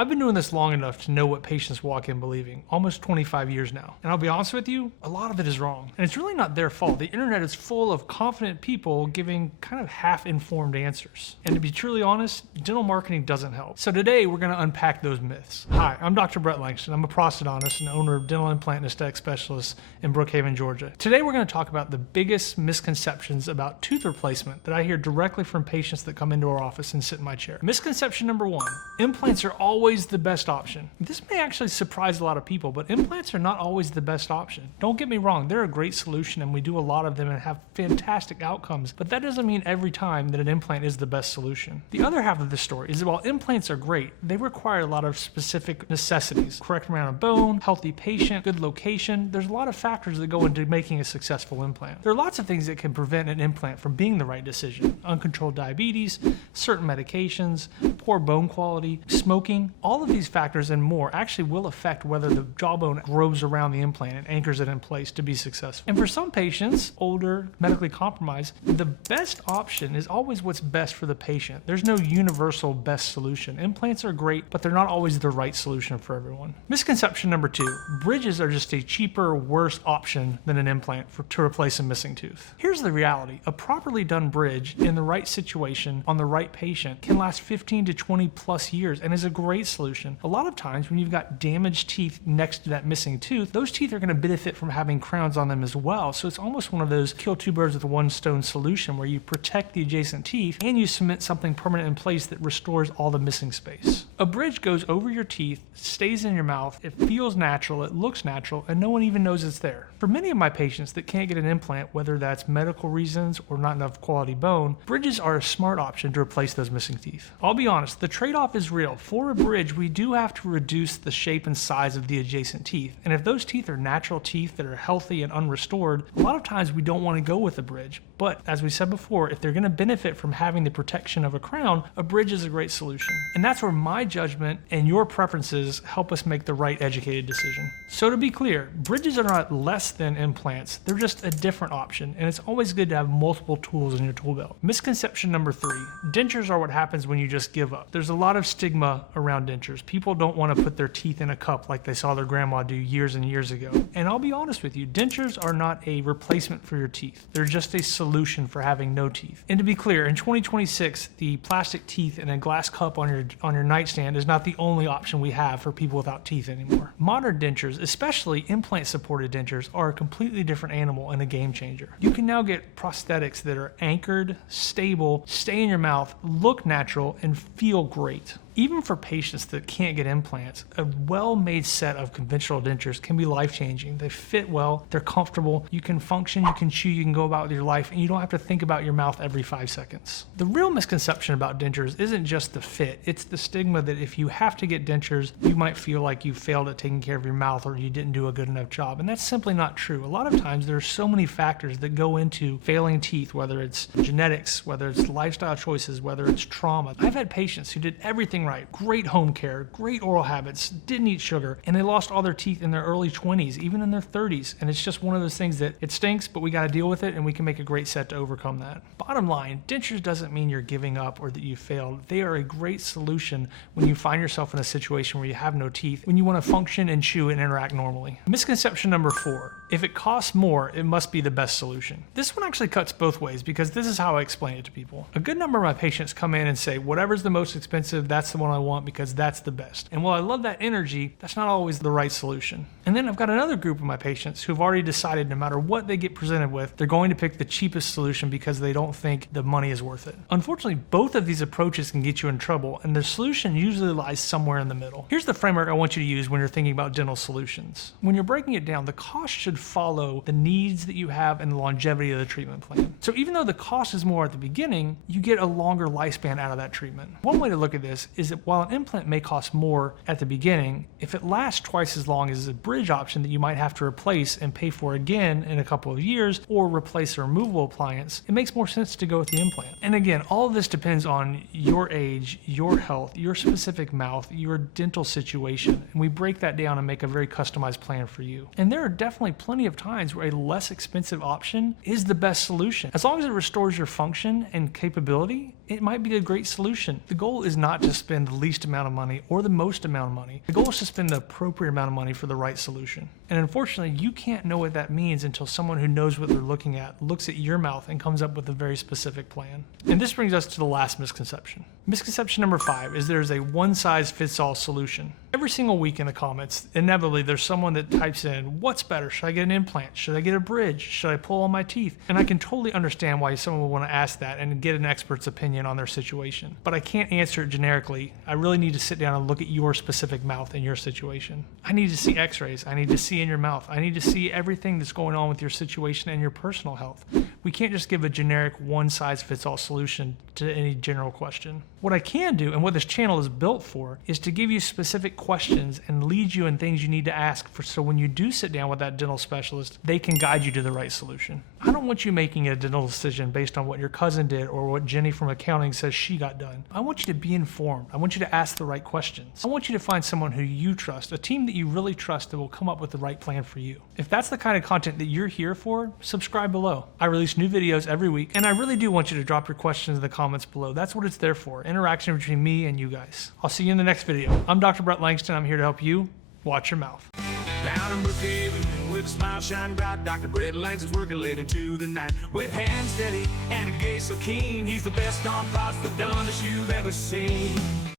I've been doing this long enough to know what patients walk in believing, almost 25 years now. And I'll be honest with you, a lot of it is wrong. And it's really not their fault. The internet is full of confident people giving kind of half-informed answers. And to be truly honest, dental marketing doesn't help. So today we're going to unpack those myths. Hi, I'm Dr. Brett Langston. I'm a prosthodontist and owner of Dental Implant and Aesthetic Specialists in Brookhaven, Georgia. Today we're going to talk about the biggest misconceptions about tooth replacement that I hear directly from patients that come into our office and sit in my chair. Misconception number one, implants are always the best option. This may actually surprise a lot of people, but implants are not always the best option. Don't get me wrong, they're a great solution and we do a lot of them and have fantastic outcomes, but that doesn't mean every time that an implant is the best solution. The other half of the story is that while implants are great, they require a lot of specific necessities. Correct amount of bone, healthy patient, good location. There's a lot of factors that go into making a successful implant. There are lots of things that can prevent an implant from being the right decision. Uncontrolled diabetes, certain medications, poor bone quality, smoking. All of these factors and more actually will affect whether the jawbone grows around the implant and anchors it in place to be successful. And for some patients, older, medically compromised, the best option is always what's best for the patient. There's no universal best solution. Implants are great, but they're not always the right solution for everyone. Misconception number two, bridges are just a cheaper, worse option than an implant to replace a missing tooth. Here's the reality. A properly done bridge in the right situation on the right patient can last 15 to 20 plus years and is a great solution. A lot of times when you've got damaged teeth next to that missing tooth, those teeth are going to benefit from having crowns on them as well. So it's almost one of those kill two birds with one stone solution where you protect the adjacent teeth and you cement something permanent in place that restores all the missing space. A bridge goes over your teeth, stays in your mouth, it feels natural, it looks natural, and no one even knows it's there. For many of my patients that can't get an implant, whether that's medical reasons or not enough quality bone, bridges are a smart option to replace those missing teeth. I'll be honest, the trade-off is real. For a bridge, we do have to reduce the shape and size of the adjacent teeth. And if those teeth are natural teeth that are healthy and unrestored, a lot of times we don't want to go with a bridge. But as we said before, if they're going to benefit from having the protection of a crown, a bridge is a great solution. And that's where my judgment and your preferences help us make the right educated decision. So to be clear, bridges are not less than implants. They're just a different option. And it's always good to have multiple tools in your tool belt. Misconception number three, dentures are what happens when you just give up. There's a lot of stigma around dentures. People don't want to put their teeth in a cup like they saw their grandma do years and years ago. And I'll be honest with you, dentures are not a replacement for your teeth. They're just a solution for having no teeth. And to be clear, in 2026, the plastic teeth in a glass cup on your nightstand is not the only option we have for people without teeth anymore. Modern dentures, especially implant-supported dentures, are a completely different animal and a game changer. You can now get prosthetics that are anchored, stable, stay in your mouth, look natural, and feel great. Even for patients that can't get implants, a well-made set of conventional dentures can be life-changing. They fit well, they're comfortable, you can function, you can chew, you can go about with your life, and you don't have to think about your mouth every 5 seconds. The real misconception about dentures isn't just the fit, it's the stigma that if you have to get dentures, you might feel like you failed at taking care of your mouth or you didn't do a good enough job, and that's simply not true. A lot of times there are so many factors that go into failing teeth, whether it's genetics, whether it's lifestyle choices, whether it's trauma. I've had patients who did everything right, great home care, great oral habits, didn't eat sugar, and they lost all their teeth in their early 20s, even in their 30s. And it's just one of those things that it stinks, but we got to deal with it and we can make a great set to overcome that. Bottom line, dentures doesn't mean you're giving up or that you failed. They are a great solution when you find yourself in a situation where you have no teeth, when you want to function and chew and interact normally. Misconception number four, if it costs more, it must be the best solution. This one actually cuts both ways because this is how I explain it to people. A good number of my patients come in and say, whatever's the most expensive, that's the one I want because that's the best. And while I love that energy, that's not always the right solution. And then I've got another group of my patients who've already decided no matter what they get presented with, they're going to pick the cheapest solution because they don't think the money is worth it. Unfortunately, both of these approaches can get you in trouble, and the solution usually lies somewhere in the middle. Here's the framework I want you to use when you're thinking about dental solutions. When you're breaking it down, the cost should follow the needs that you have and the longevity of the treatment plan. So even though the cost is more at the beginning, you get a longer lifespan out of that treatment. One way to look at this is that while an implant may cost more at the beginning, if it lasts twice as long as a bridge option that you might have to replace and pay for again in a couple of years, or replace a removable appliance, it makes more sense to go with the implant. And again, all of this depends on your age, your health, your specific mouth, your dental situation, and we break that down and make a very customized plan for you. And there are definitely plenty of times where a less expensive option is the best solution. As long as it restores your function and capability, it might be a great solution. The goal is not to spend the least amount of money or the most amount of money. The goal is to spend the appropriate amount of money for the right solution. And unfortunately, you can't know what that means until someone who knows what they're looking at looks at your mouth and comes up with a very specific plan. And this brings us to the last misconception. Misconception number 5 is there's a one-size-fits-all solution. Every single week in the comments, inevitably there's someone that types in, what's better? Should I get an implant? Should I get a bridge? Should I pull all my teeth? And I can totally understand why someone would want to ask that and get an expert's opinion on their situation. But I can't answer it generically. I really need to sit down and look at your specific mouth and your situation. I need to see x-rays. I need to see in your mouth. I need to see everything that's going on with your situation and your personal health. We can't just give a generic one-size-fits-all solution to any general question. What I can do, and what this channel is built for, is to give you specific questions and lead you in things you need to ask for, so when you do sit down with that dental specialist, they can guide you to the right solution. I don't want you making a dental decision based on what your cousin did or what Jenny from accounting says she got done. I want you to be informed. I want you to ask the right questions. I want you to find someone who you trust, a team that you really trust that will come up with the right plan for you. If that's the kind of content that you're here for, subscribe below. I release new videos every week, and I really do want you to drop your questions in the comments below. That's what it's there for, interaction between me and you guys. I'll see you in the next video. I'm Dr. Brett Langston. I'm here to help you watch your mouth. Down in Brookhaven with a smile shining bright, Dr. Brett Langston's working late into the night. With hands steady and a gaze so keen, he's the best on thoughts, the dumbest you've ever seen.